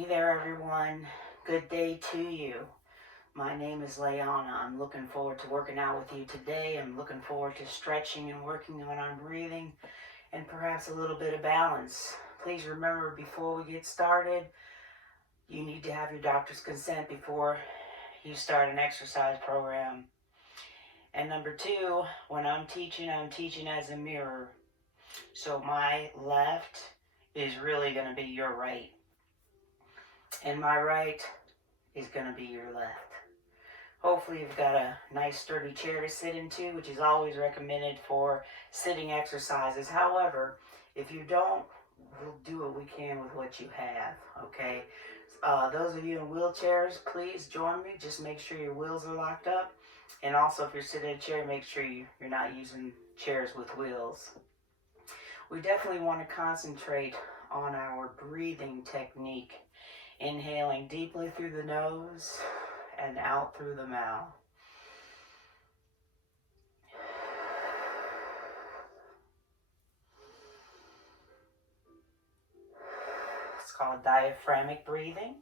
Hey there, everyone. Good day to you. My name is Leona. I'm looking forward to working out with you today. I'm looking forward to stretching and working on our breathing and perhaps a little bit of balance. Please remember, before we get started, you need to have your doctor's consent before you start an exercise program. And number two, when I'm teaching as a mirror. So my left is really going to be your right, and my right is going to be your left. Hopefully you've got a nice sturdy chair to sit into, which is always recommended for sitting exercises. However, if you don't, we'll do what we can with what you have, okay? Those of you in wheelchairs, please join me. Just make sure your wheels are locked up. And also, if you're sitting in a chair, make sure you're not using chairs with wheels. We definitely want to concentrate on our breathing technique. Inhaling deeply through the nose and out through the mouth. It's called diaphragmatic breathing,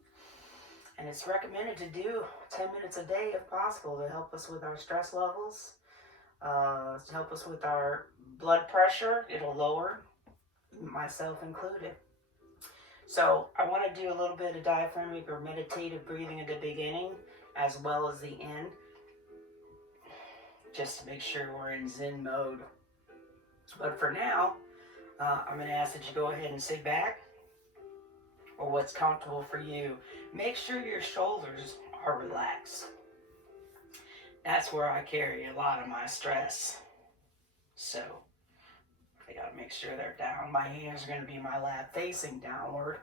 and it's recommended to do 10 minutes a day if possible to help us with our stress levels, to help us with our blood pressure. It'll lower, myself included. So I want to do a little bit of diaphragmatic or meditative breathing at the beginning as well as the end, just to make sure we're in Zen mode. But for now, I'm going to ask that you go ahead and sit back, or what's comfortable for you. Make sure your shoulders are relaxed. That's where I carry a lot of my stress. So I got to make sure they're down. My hands are going to be in my lap facing downward.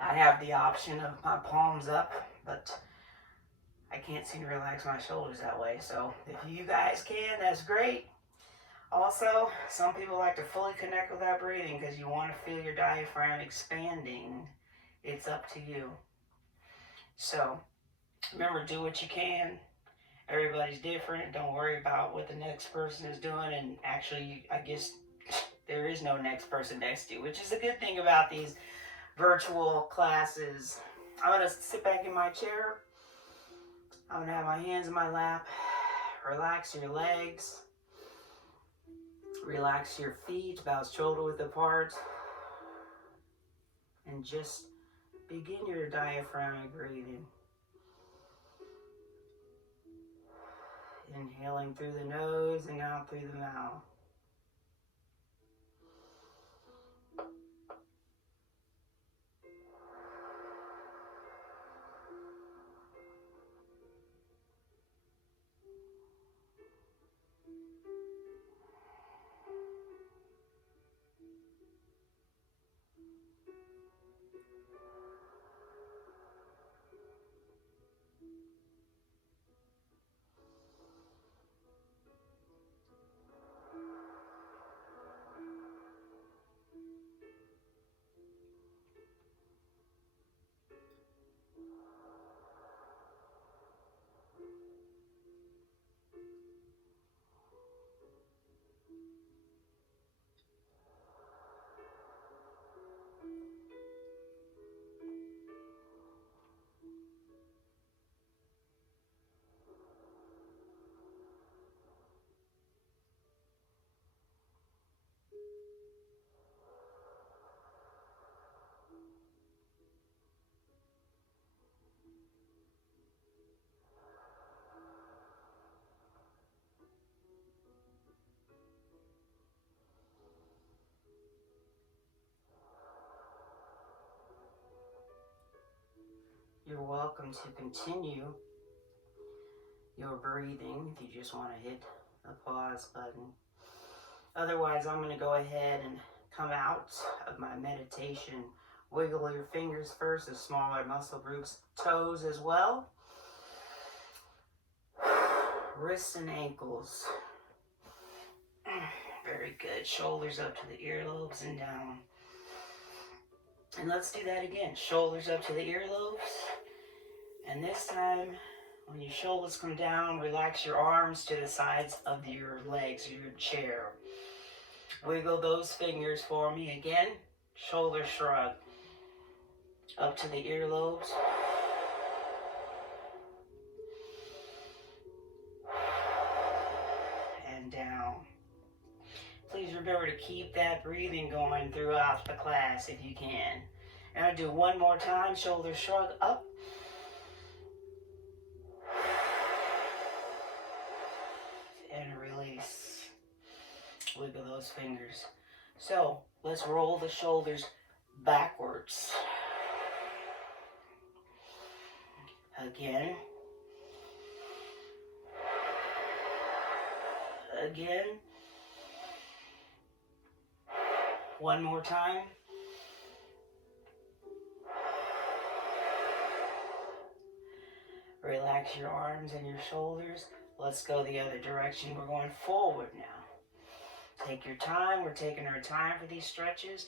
I have the option of my palms up, but I can't seem to relax my shoulders that way. So if you guys can, that's great. Also, some people like to fully connect with that breathing because you want to feel your diaphragm expanding. It's up to you. So remember, do what you can. Everybody's different. Don't worry about what the next person is doing. And actually, I guess there is no next person next to you, which is a good thing about these virtual classes. I'm going to sit back in my chair. I'm going to have my hands in my lap. Relax your legs. Relax your feet about shoulder width apart. And just begin your diaphragmatic breathing. Inhaling through the nose and out through the mouth. You're welcome to continue your breathing if you just want to hit the pause button. Otherwise, I'm going to go ahead and come out of my meditation. Wiggle your fingers first, the smaller muscle groups, toes as well. Wrists and ankles. Very good. Shoulders up to the earlobes and down. And let's do that again. Shoulders up to the earlobes. And this time, when your shoulders come down, relax your arms to the sides of your legs, your chair. Wiggle those fingers for me again. Shoulder shrug. up to the earlobes. And down. Please remember to keep that breathing going throughout the class if you can. And I'll do one more time. Shoulder shrug up. And release. Wiggle those fingers. So let's roll the shoulders backwards. Again. Again. One more time. Relax your arms and your shoulders. Let's go the other direction. We're going forward now. Take your time. We're taking our time for these stretches.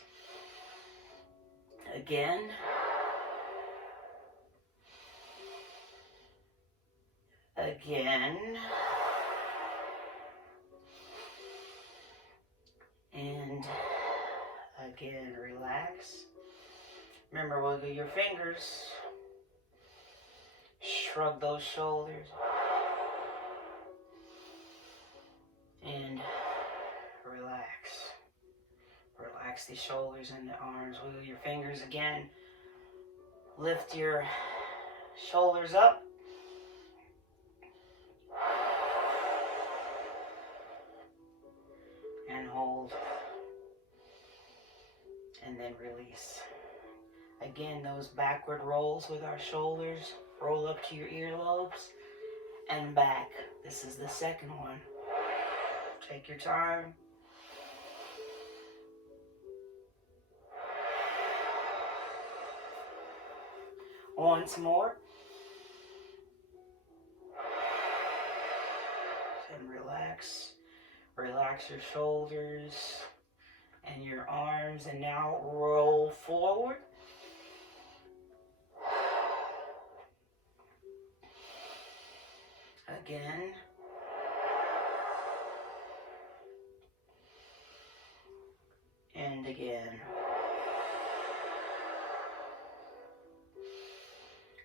Again. Again. And again, relax. Remember, wiggle your fingers. Shrug those shoulders. And relax. Relax the shoulders and the arms. Wiggle your fingers again. Lift your shoulders up. And hold. And then release. Again, those backward rolls with our shoulders. Roll up to your earlobes and back. This is the second one. Take your time. Once more. And relax. Relax your shoulders and your arms, and now roll forward. Again. And again.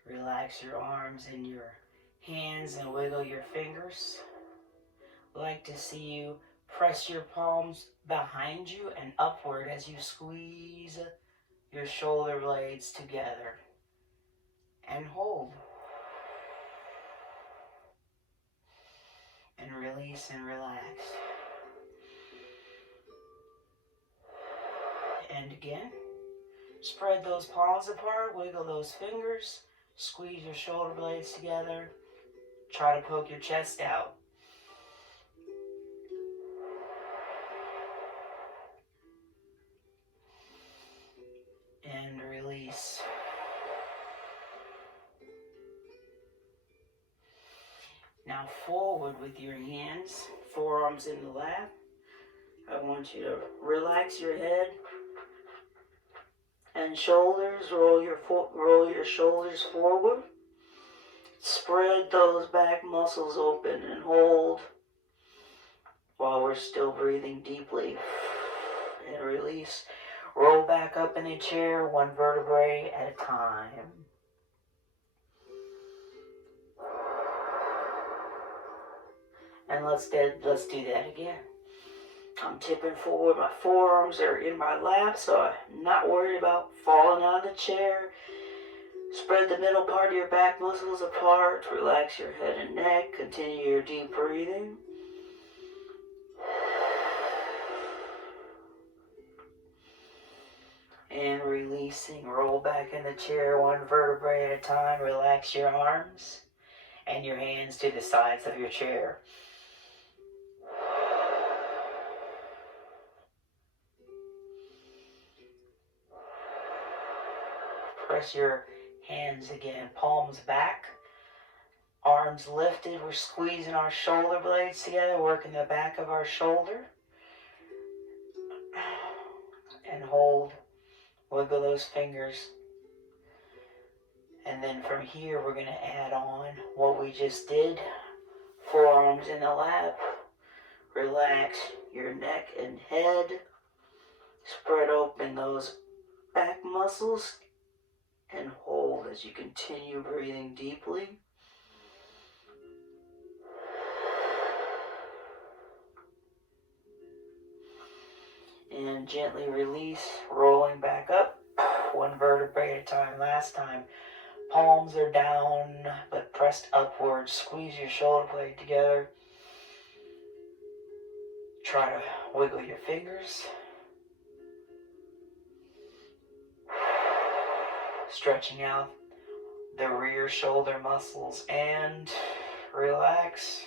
Relax your arms and your hands and wiggle your fingers. I'd like to see you press your palms behind you and upward as you squeeze your shoulder blades together. And hold. And release and relax. And again. Spread those palms apart, wiggle those fingers, squeeze your shoulder blades together. Try to poke your chest out. And release. Now forward with your hands, forearms in the lap. I want you to relax your head and shoulders. Roll your shoulders forward. Spread those back muscles open and hold while we're still breathing deeply. And release. Roll back up in a chair, one vertebrae at a time. And let's do that again. I'm tipping forward. My forearms are in my lap, so I'm not worried about falling out of the chair. Spread the middle part of your back muscles apart. Relax your head and neck. Continue your deep breathing. And releasing. Roll back in the chair, one vertebrae at a time. Relax your arms and your hands to the sides of your chair. Press your hands again, palms back, arms lifted. We're squeezing our shoulder blades together, working the back of our shoulder. And hold, wiggle those fingers. And then from here, we're going to add on what we just did. Forearms in the lap. Relax your neck and head. Spread open those back muscles. And hold as you continue breathing deeply. And gently release, rolling back up, one vertebrae at a time. Last time, palms are down but pressed upwards. Squeeze your shoulder blade together. Try to wiggle your fingers. Stretching out the rear shoulder muscles and relax.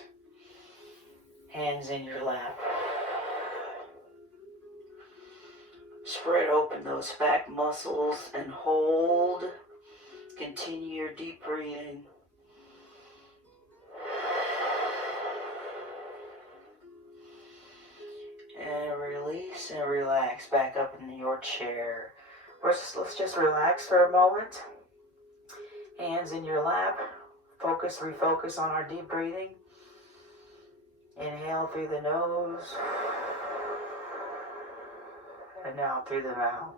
Hands in your lap. Spread open those back muscles and hold. Continue your deep breathing. And release and relax back up into your chair. Let's just relax for a moment. Hands in your lap. Refocus on our deep breathing. Inhale through the nose. And out through the mouth.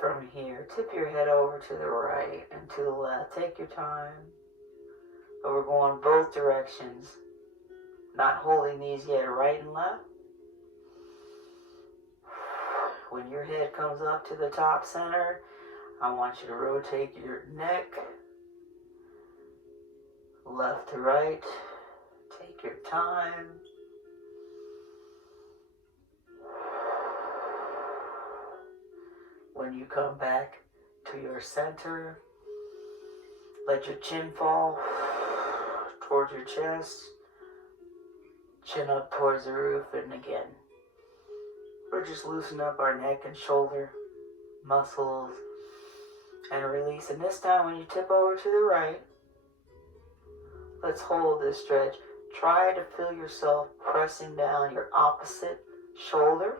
From here, tip your head over to the right and to the left. Take your time. But we're going both directions. Not holding these yet, right and left. When your head comes up to the top center, I want you to rotate your neck. Left to right. Take your time. When you come back to your center, let your chin fall towards your chest, chin up towards the roof, and again, we're just loosening up our neck and shoulder muscles and release. And this time when you tip over to the right, let's hold this stretch. Try to feel yourself pressing down your opposite shoulder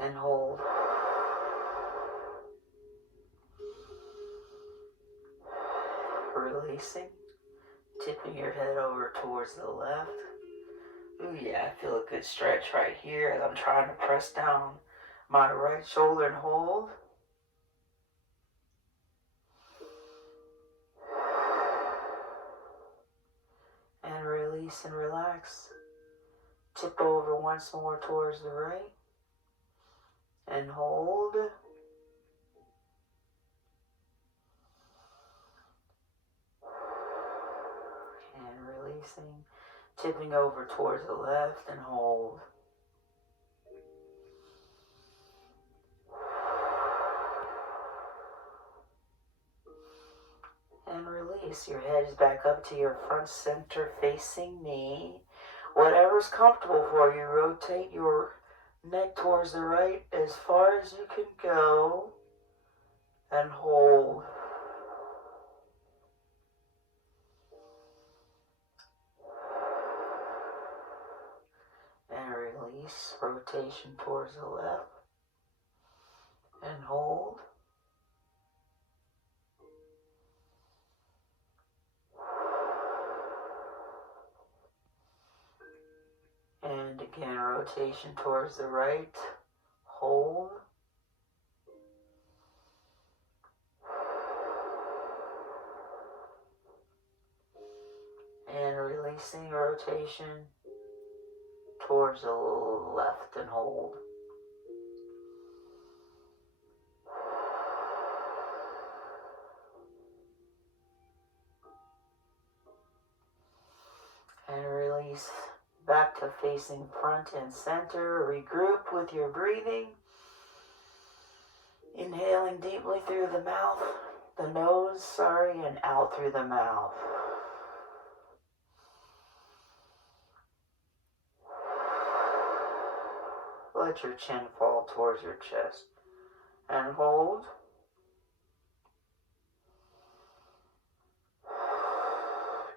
and hold. Releasing, tipping your head over towards the left. Ooh yeah, I feel a good stretch right here as I'm trying to press down my right shoulder and hold. And release and relax. Tip over once more towards the right. And hold. Releasing, tipping over towards the left and hold. And release. Your head is back up to your front center facing knee. Whatever's comfortable for you, rotate your neck towards the right as far as you can go and hold. Release, rotation towards the left, and hold. And again, rotation towards the right, hold. And releasing, rotation towards the left and hold. And release back to facing front and center. Regroup with your breathing. Inhaling deeply through the nose, and out through the mouth. Let your chin fall towards your chest and hold.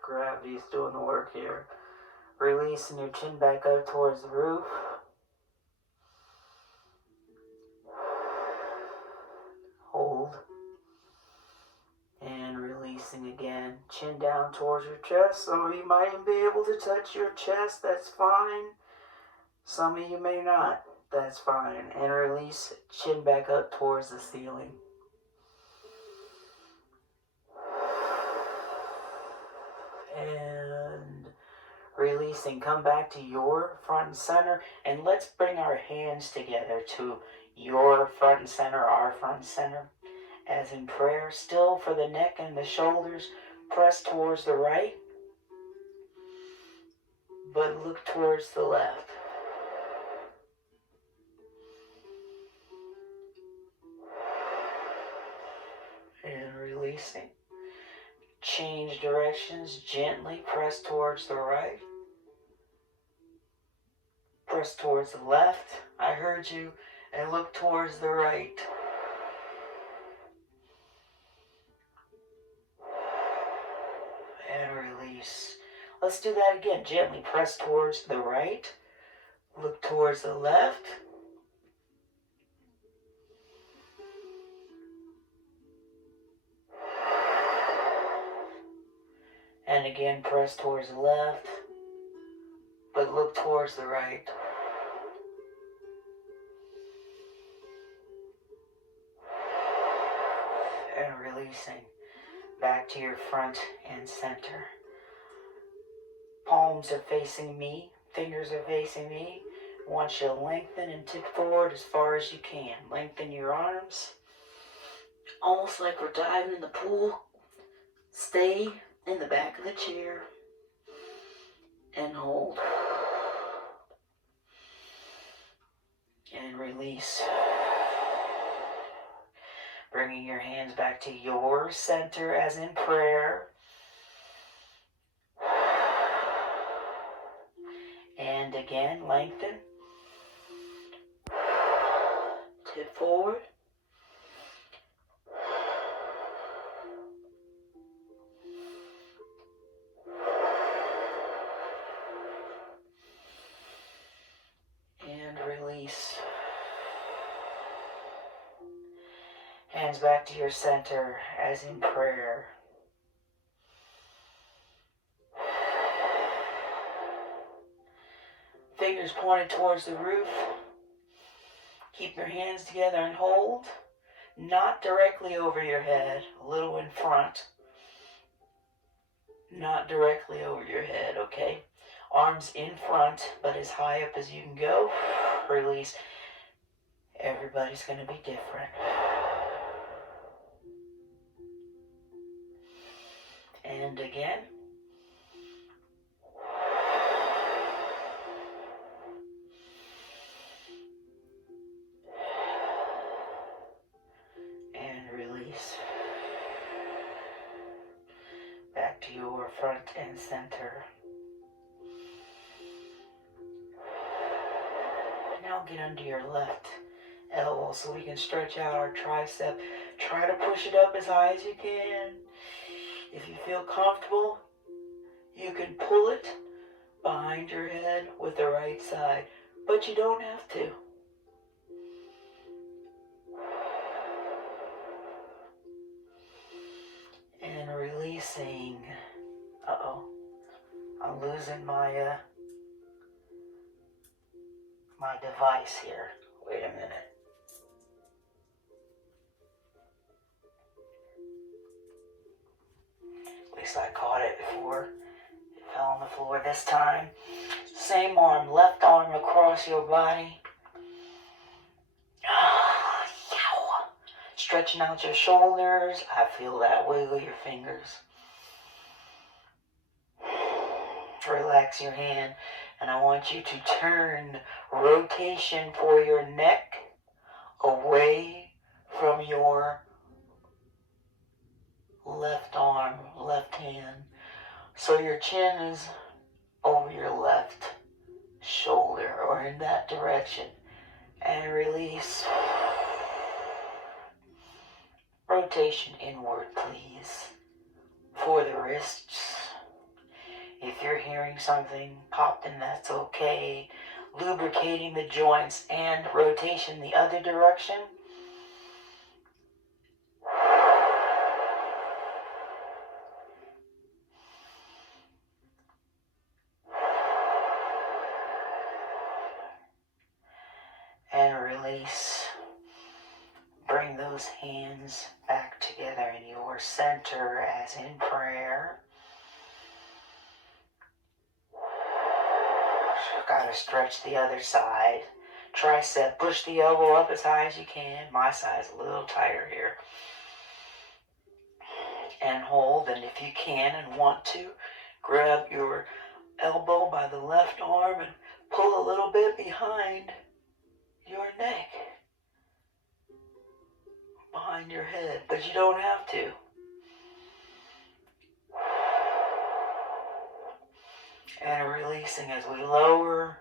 Gravity's doing the work here. Releasing your chin back up towards the roof. Hold. And releasing again. Chin down towards your chest. Some of you might even be able to touch your chest. That's fine. Some of you may not. That's fine. And release, chin back up towards the ceiling. And releasing, come back to your front and center. And let's bring our hands together to your front and center, our front and center. As in prayer, still for the neck and the shoulders, press towards the right, but look towards the left. And releasing. Change directions, gently press towards the right. Press towards the left. I heard you. And look towards the right. And release. Let's do that again. Gently press towards the right. Look towards the left. And again, press towards the left, but look towards the right. And releasing back to your front and center. Palms are facing me, fingers are facing me. I want you to lengthen and tip forward as far as you can. Lengthen your arms, almost like we're diving in the pool. Stay in the back of the chair and hold. And release. Bringing your hands back to your center as in prayer. And again, lengthen. Tip forward. And release. Hands back to your center as in prayer. Fingers pointed towards the roof. Keep your hands together and hold. Not directly over your head, a little in front. Not directly over your head, okay? Arms in front, but as high up as you can go. Release. Everybody's going to be different. And again. And release. Back to your front and center. Now get under your left elbow so we can stretch out our tricep. Try to push it up as high as you can. If you feel comfortable, you can pull it behind your head with the right side, but you don't have to. And releasing. Uh-oh. I'm losing my my device here. Wait a minute. At least I caught it before it fell on the floor this time. Same arm, left arm across your body. Stretching out your shoulders. I feel that. Wiggle your fingers. Relax your hand. And I want you to turn rotation for your neck away from your left arm, left hand. So your chin is over your left shoulder or in that direction. And release. Rotation inward, please. For the wrists. If you're hearing something pop, then that's okay. Lubricating the joints and rotation the other direction. release. Bring those hands back together in your center as in prayer. Gotta stretch the other side. Tricep, push the elbow up as high as you can. My side's a little tighter here. And hold, and if you can and want to, grab your elbow by the left arm and pull a little bit behind your neck, behind your head, but you don't have to. And releasing as we lower,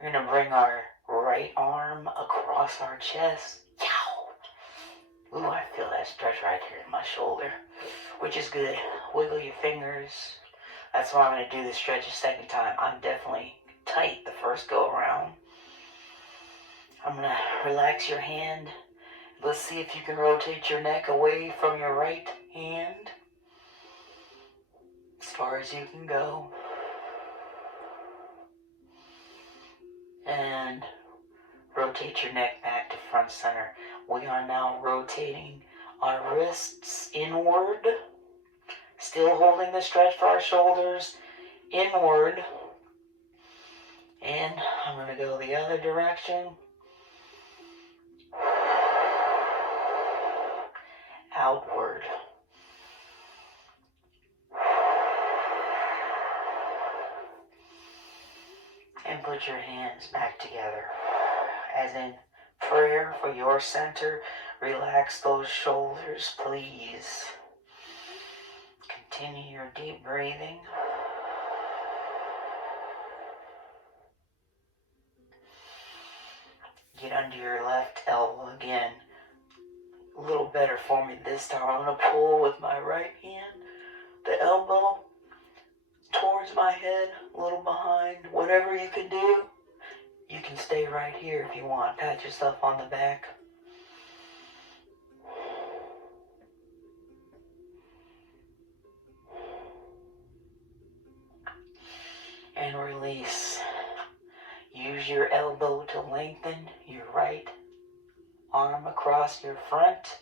we're going to bring our right arm across our chest. Yow! Ooh, I feel that stretch right here in my shoulder, which is good. Wiggle your fingers. That's why I'm going to do this stretch a second time. I'm definitely tight the first go around. I'm going to relax your hand. Let's see if you can rotate your neck away from your right hand as far as you can go. And rotate your neck back to front center. We are now rotating our wrists inward, still holding the stretch for our shoulders inward. And I'm going to go the other direction. Outward. And put your hands back together. As in prayer for your center. Relax those shoulders, please. Continue your deep breathing. Get under your left elbow again. A little better for me this time. I'm going to pull with my right hand, the elbow towards my head, a little behind. Whatever you can do, you can stay right here if you want. Pat yourself on the back. And release. Use your elbow to lengthen your right arm across your front.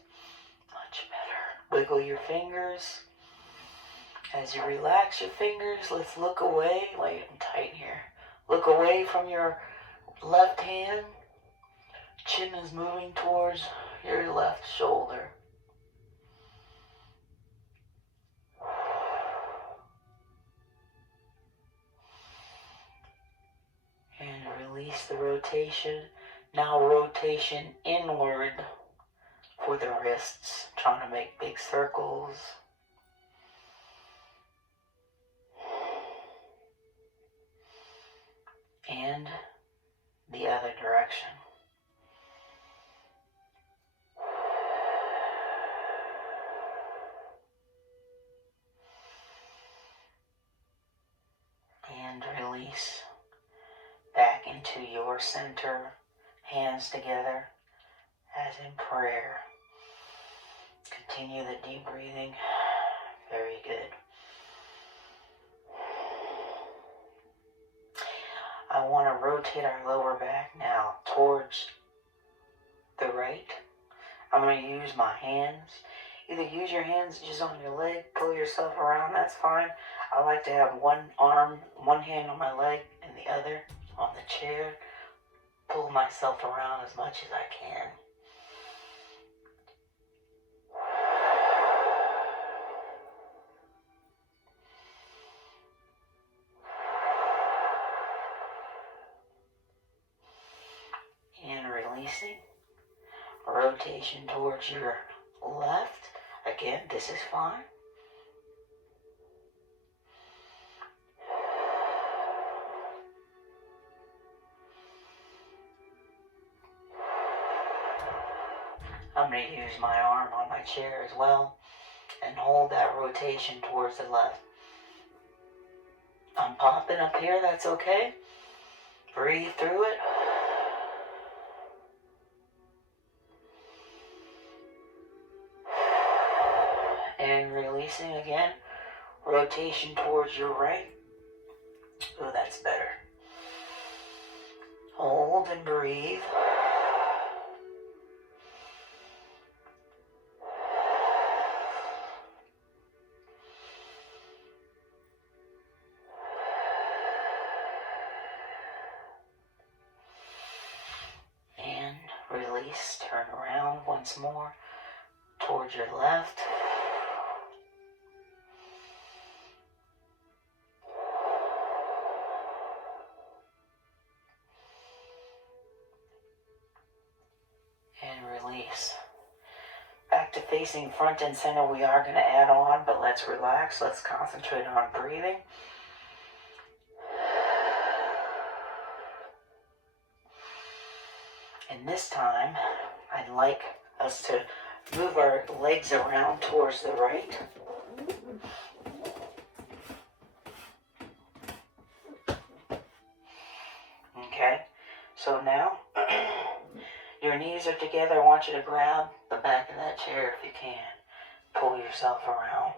Much better. Wiggle your fingers. As you relax your fingers, let's look away. Lay them tight here. Look away from your left hand. Chin is moving towards your left shoulder. And release the rotation. Now rotation inward for the wrists. Trying to make big circles. And the other direction. And release back into your center, hands together as in prayer. Continue the deep breathing. Very good. I want to rotate our lower back now towards the right. I'm going to use my hands. Either use your hands just on your leg, pull yourself around, that's fine. I like to have one arm, one hand on my leg and the other on the chair. Pull myself around as much as I can. And releasing. Rotation towards your left. Again, this is fine. I'm going to use my arm on my chair as well and hold that rotation towards the left. I'm popping up here, that's okay. Breathe through it. And releasing again. Rotation towards your right. Oh, that's better. Hold and breathe. release. Turn around once more towards your left. And release. Back to facing front and center. We are going to add on, but let's relax. Let's concentrate on breathing. And this time, I'd like us to move our legs around towards the right. Okay, so now your knees are together. I want you to grab the back of that chair if you can. Pull yourself around.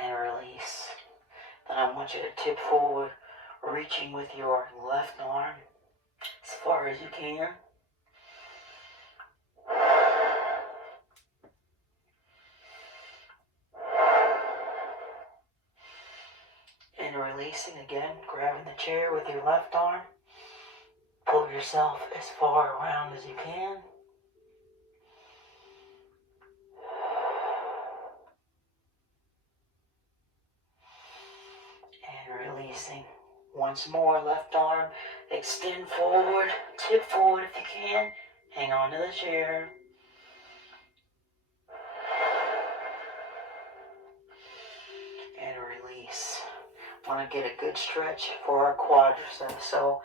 And release. Then I want you to tip forward, reaching with your left arm as far as you can. And releasing again, grabbing the chair with your left arm. Pull yourself as far around as you can. And releasing. Once more, left arm, extend forward, tip forward if you can. Hang on to the chair. And release. Want to get a good stretch for our quadriceps. So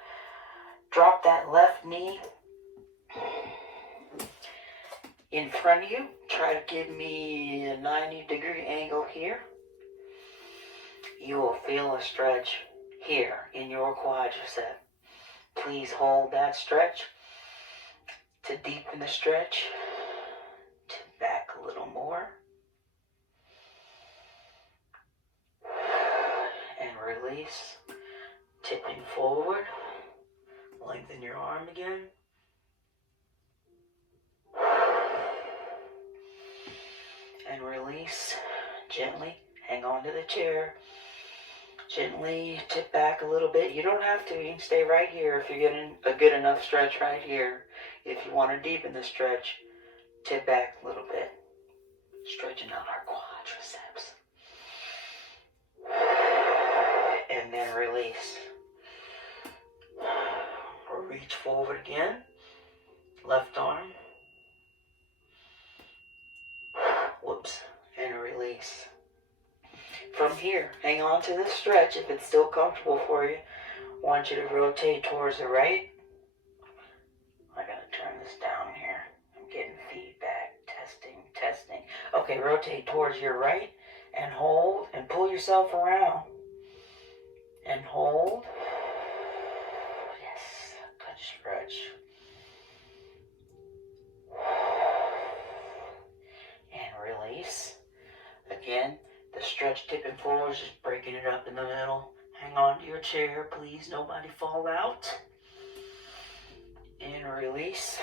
drop that left knee in front of you. Try to give me a 90-degree angle here. You will feel a stretch here in your quadricep. Please hold that stretch. To deepen the stretch, tip back a little more. And release. Tipping forward. Lengthen your arm again. And release. Gently hang on to the chair. Gently tip back a little bit. You don't have to. You can stay right here if you're getting a good enough stretch right here. If you want to deepen the stretch, tip back a little bit. Stretching out our quadriceps. And then release. Reach forward again. Left arm. Whoops. And release. From here, hang on to this stretch if it's still comfortable for you. I want you to rotate towards the right. I gotta turn this down here. I'm getting feedback. Testing. Okay, rotate towards your right and hold and pull yourself around. And hold. Yes, good stretch. And release. Again. The stretch tipping forward is just breaking it up in the middle. Hang on to your chair, please. Nobody fall out. And release.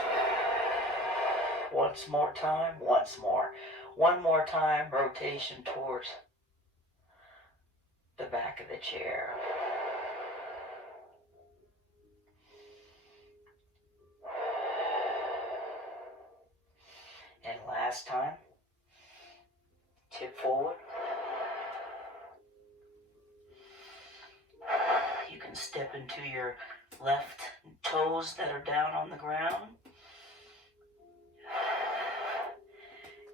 Once more time. Once more. One more time. Rotation towards the back of the chair. And last time. Tip forward. You can step into your left toes that are down on the ground.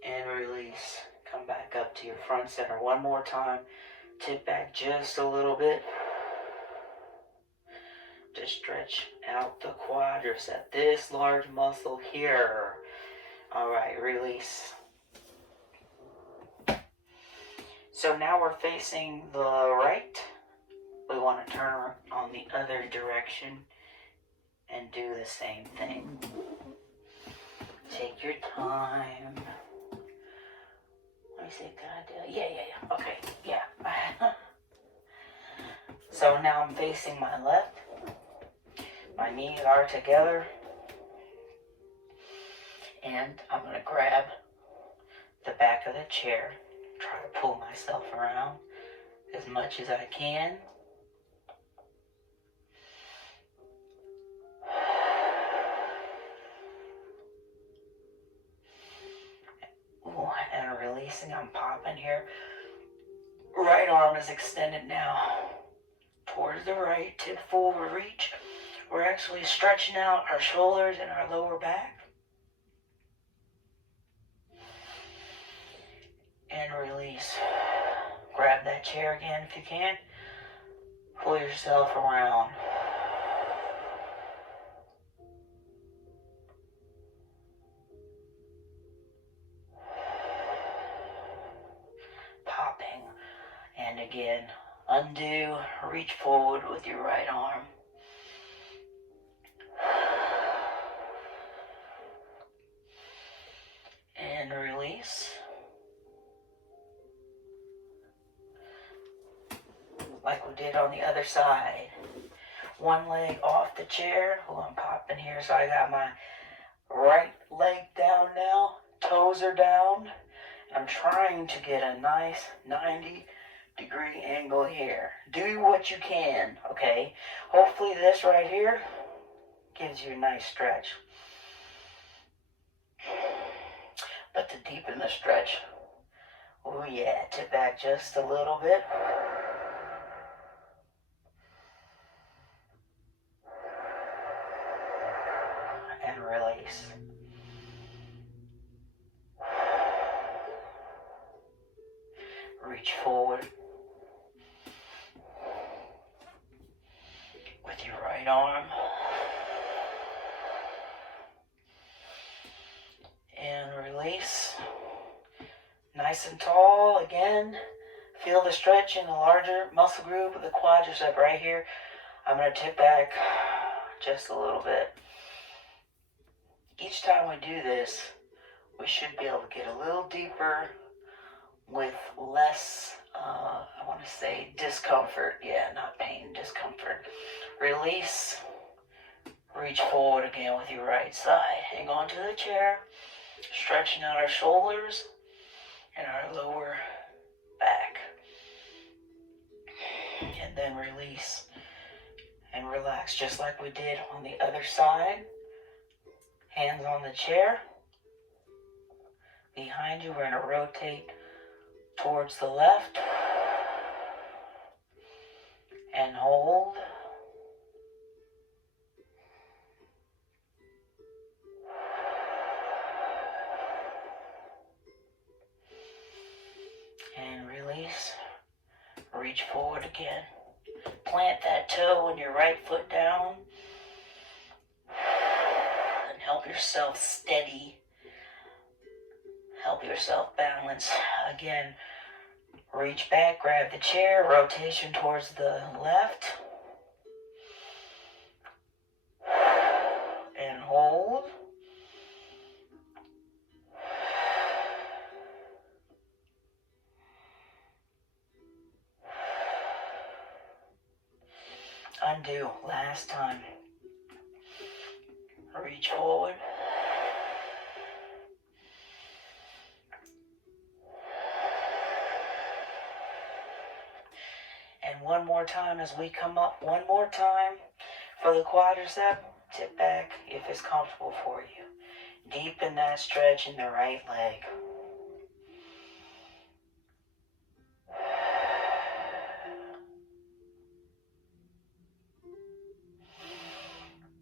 And release. Come back up to your front center one more time. Tip back just a little bit. To stretch out the quadricep. This large muscle here. Alright, release. So now we're facing the right. We want to turn on the other direction and do the same thing. Take your time. Let me see, can I do it? Yeah. Okay, yeah. So now I'm facing my left. My knees are together. And I'm going to grab the back of the chair. Try to pull myself around as much as I can. Ooh, and releasing, I'm popping here. Right arm is extended now towards the right, tip forward reach. We're actually stretching out our shoulders and our lower back. And release. Grab that chair again if you can. Pull yourself around. Popping. And again, undo, reach forward with your right arm. And release. Like we did on the other side. One leg off the chair. Oh, I'm popping here, so I got my right leg down now. Toes are down. I'm trying to get a nice 90-degree angle here. Do what you can, okay? Hopefully this right here gives you a nice stretch. But to deepen the stretch, oh yeah, tip back just a little bit. And release. Reach forward with your right arm. And release. Nice and tall again. Feel the stretch in the larger muscle group of the quadricep right here. I'm going to tip back just a little bit. Each time we do this, we should be able to get a little deeper with less, I want to say discomfort. Yeah, not pain, discomfort. Release. Reach forward again with your right side. Hang on to the chair. Stretching out our shoulders and our lower back. And then release. And relax just like we did on the other side. Hands on the chair. Behind you, we're going to rotate towards the left. And hold. And release. Reach forward again. Plant that toe on your right foot down. And help yourself steady. Help yourself balance. Again, reach back, grab the chair, rotation towards the left. And hold. Undo, last time. Reach forward. And one more time as we come up. One more time for the quadricep. Tip back if it's comfortable for you. Deepen that stretch in the right leg.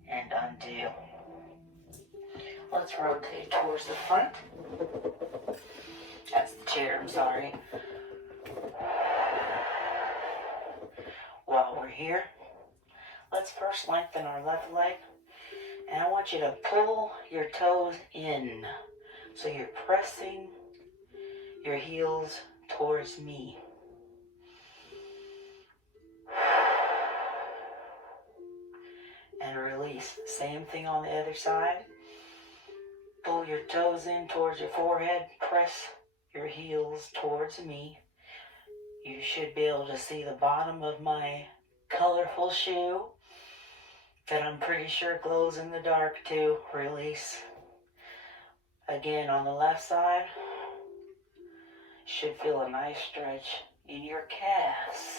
And undo. Let's rotate towards the front. That's the chair, I'm sorry. While we're here, let's first lengthen our left leg. And I want you to pull your toes in. So you're pressing your heels towards me. And release. Same thing on the other side. Pull your toes in towards your forehead. Press your heels towards me. You should be able to see the bottom of my colorful shoe that I'm pretty sure glows in the dark too. Release. Again on the left side. Should feel a nice stretch in your calves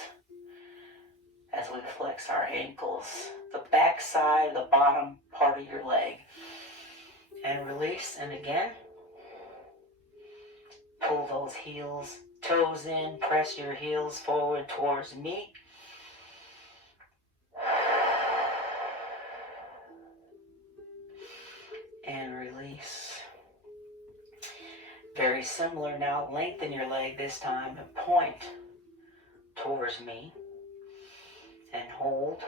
as we flex our ankles, the back side, the bottom part of your leg. And release, and again, pull those toes in, press your heels forward towards me. And release. Very similar now, lengthen your leg this time and point towards me. And hold.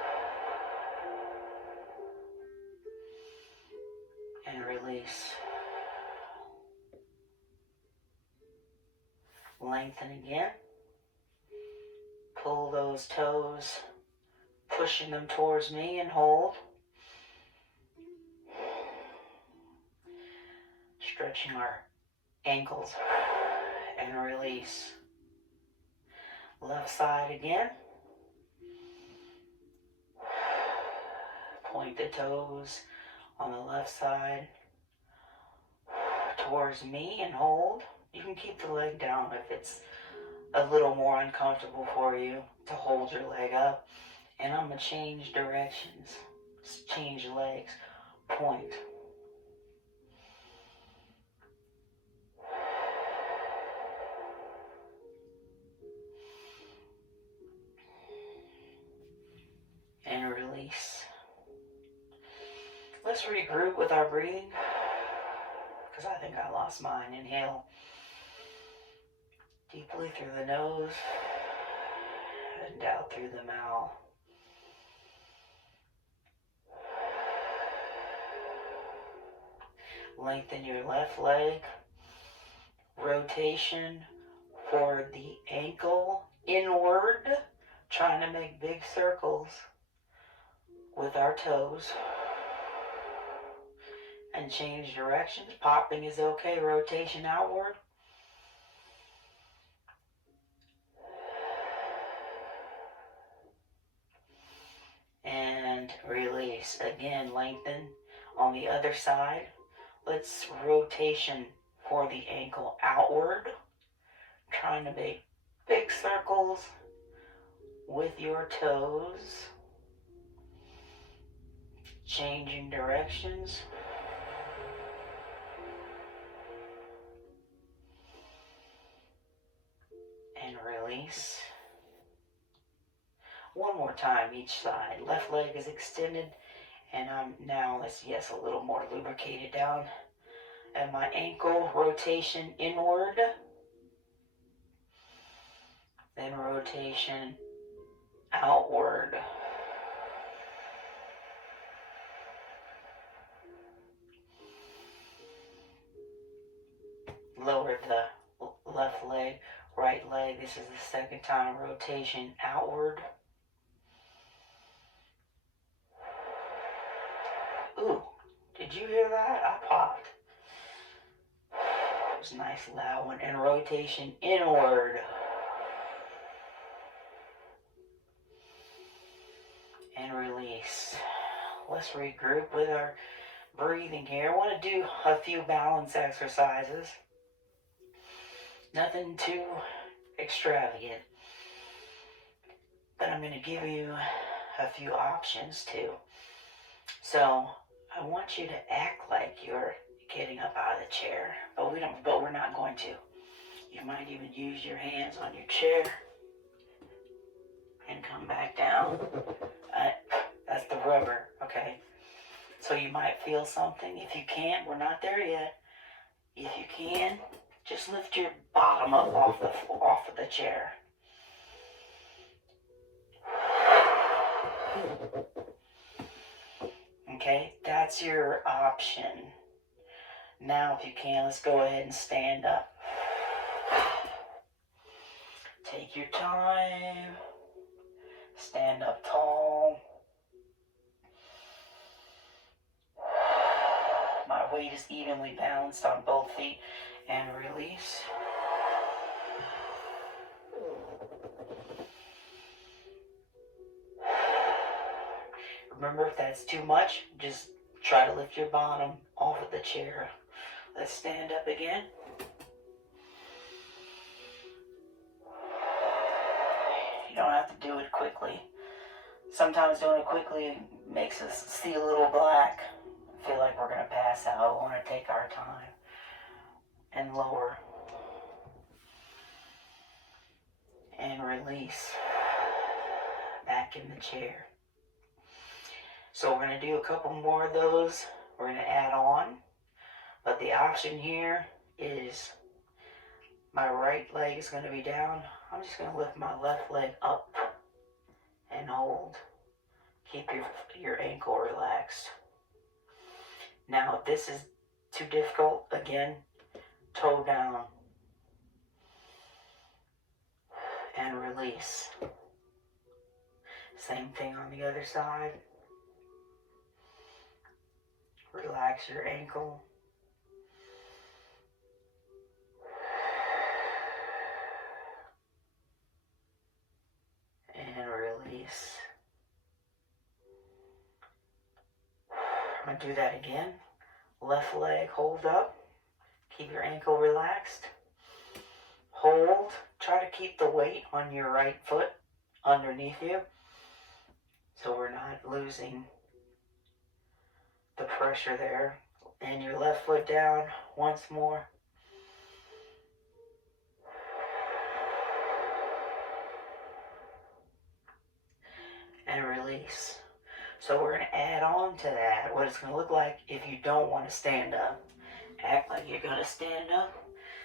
And release. Lengthen again. Pull those toes, pushing them towards me, and hold. Stretching our ankles and release. Left side again. Point the toes on the left side towards me and hold. You can keep the leg down if it's a little more uncomfortable for you to hold your leg up. And I'm going to change directions. Change legs. Point. And release. Let's regroup with our breathing, because I think I lost mine. Inhale deeply through the nose and out through the mouth. Lengthen your left leg. Rotation for the ankle inward, trying to make big circles with our toes. And change directions. Popping is okay. Rotation outward. And release. Again, lengthen on the other side. Let's rotation for the ankle outward. Trying to make big circles with your toes. Changing directions. And release. One more time each side. Left leg is extended, and I'm now, a little more lubricated down. And my ankle, rotation inward. Then rotation outward. Lower the left leg, right leg. This is the second time. Rotation outward. Ooh, did you hear that? I popped. It was a nice loud one. And rotation inward. And release. Let's regroup with our breathing here. I want to do a few balance exercises. Nothing too extravagant. But I'm going to give you a few options too. So I want you to act like you're getting up out of the chair, but we're not going to. You might even use your hands on your chair and come back down. That's the rubber, okay? So you might feel something. If you can't, we're not there yet. If you can, just lift your bottom up off of the chair. Okay, that's your option. Now, if you can, let's go ahead and stand up. Take your time. Stand up tall. My weight is evenly balanced on both feet. And release. Remember, if that's too much, just try to lift your bottom off of the chair. Let's stand up again. have to do it quickly. Sometimes doing it quickly makes us see a little black, feel like we're going to pass out. We want to take our time and lower and release back in the chair. So we're going to do a couple more of those. We're going to add on, but the option here is my right leg is going to be down. I'm just going to lift my left leg up and hold. Keep your ankle relaxed. Now, if this is too difficult, again, toe down and release. Same thing on the other side. Relax your ankle. And release. I'm going to do that again. Left leg, hold up. Keep your ankle relaxed. Hold. Try to keep the weight on your right foot underneath you, so we're not losing the pressure there. And your left foot down once more. And release. So we're going to add on to that what it's going to look like if you don't want to stand up. Act like you're going to stand up.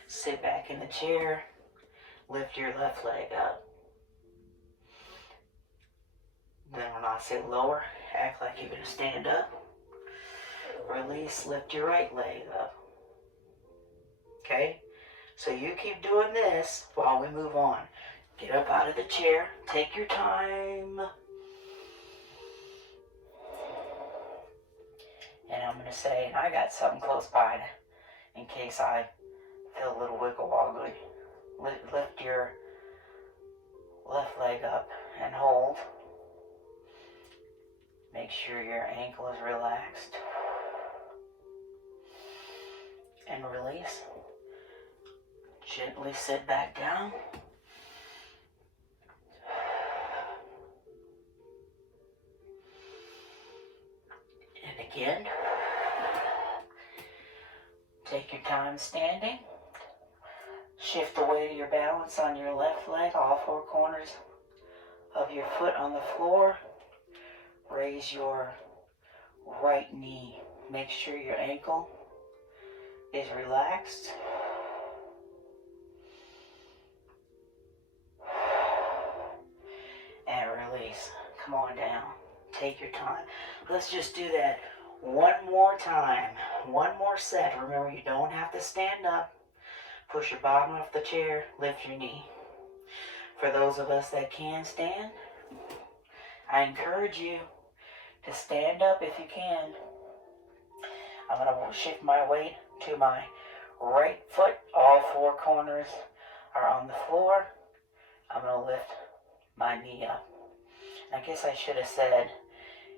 Sit back in the chair. Lift your left leg up. Then when I say lower, act like you're going to stand up. Release, lift your right leg up. Okay? So you keep doing this while we move on. Get up out of the chair. Take your time. And I'm going to say, and I got something close by in case I feel a little wiggle wobbly. Lift your left leg up and hold. Make sure your ankle is relaxed. And release. Gently sit back down. And again. Take your time standing. Shift the weight of your balance on your left leg, all four corners of your foot on the floor. Raise your right knee. Make sure your ankle is relaxed. And release. Come on down. Take your time. Let's just do that one more time. One more set. Remember, you don't have to stand up. Push your bottom off the chair. Lift your knee. For those of us that can stand, I encourage you to stand up if you can. I'm going to shift my weight to my right foot. All four corners are on the floor. I'm going to lift my knee up. I guess I should have said,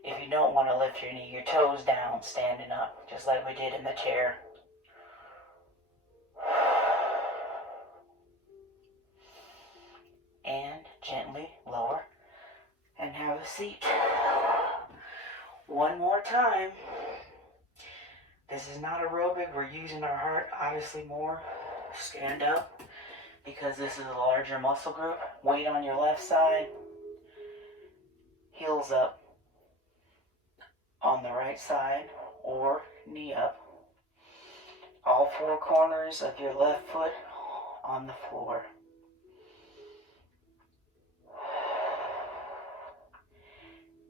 if you don't want to lift your knee, your toes down, standing up, just like we did in the chair. And gently lower and have a seat. One more time. This is not aerobic. We're using our heart obviously more. Stand up because this is a larger muscle group. Weight on your left side. Heels up on the right side or knee up. All four corners of your left foot on the floor.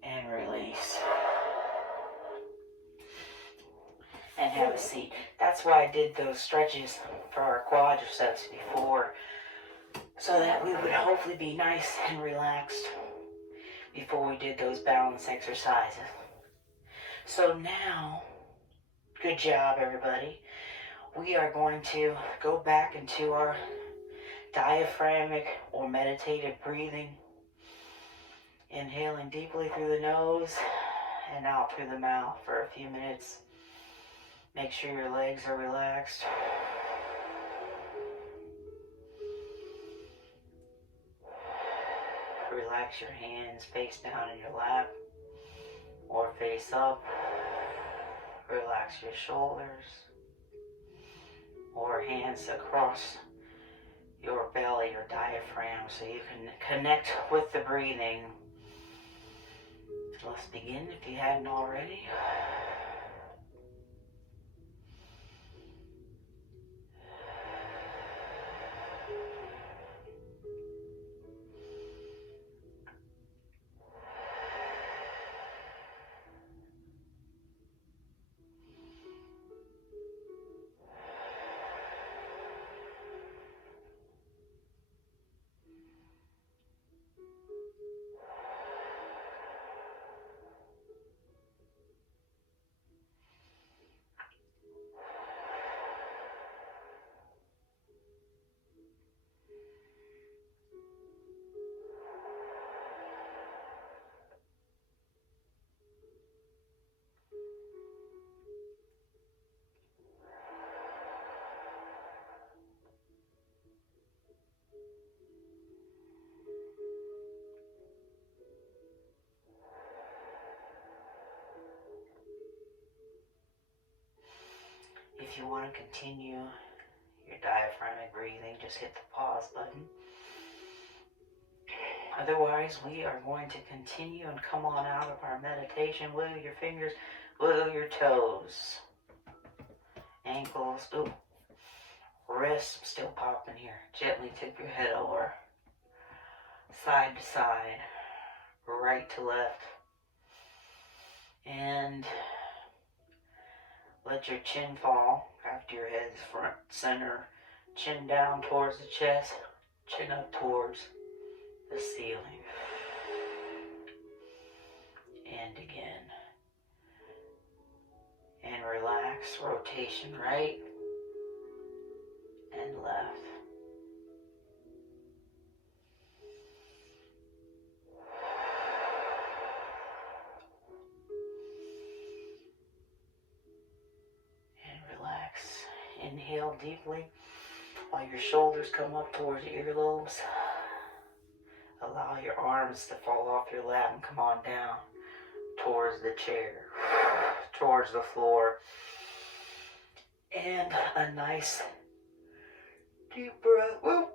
And release. And have a seat. That's why I did those stretches for our quadriceps before, so that we would hopefully be nice and relaxed before we did those balance exercises. So now, good job everybody. We are going to go back into our diaphragmic or meditative breathing. Inhaling deeply through the nose and out through the mouth for a few minutes. Make sure your legs are relaxed. Relax your hands face down in your lap or face up. Relax your shoulders or hands across your belly or diaphragm so you can connect with the breathing. Let's begin if you hadn't already. If you want to continue your diaphragmatic breathing, just hit the pause button. Otherwise, we are going to continue and come on out of our meditation. Wiggle your fingers, wiggle your toes, ankles, wrists still popping here. Gently tip your head over, side to side, right to left, and let your chin fall after your head's front, center, chin down towards the chest, chin up towards the ceiling. And again. And relax, rotation right and left. And relax. Inhale deeply while your shoulders come up towards your earlobes. Allow your arms to fall off your lap and come on down towards the chair, towards the floor. And a nice deep breath. Woo.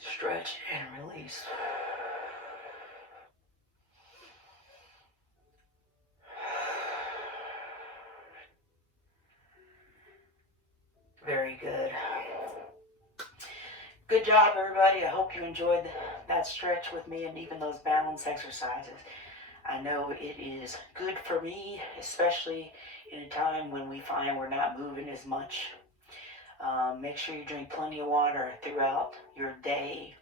Stretch and release. Very good. Good job, everybody. I hope you enjoyed that stretch with me and even those balance exercises. I know it is good for me, especially in a time when we find we're not moving as much. Make sure you drink plenty of water throughout your day.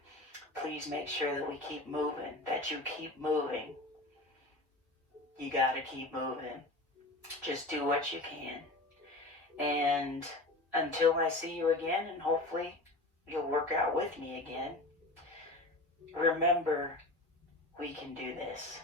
Please make sure that we keep moving, that you keep moving. You got to keep moving. Just do what you can. And until I see you again, and hopefully you'll work out with me again, remember, we can do this.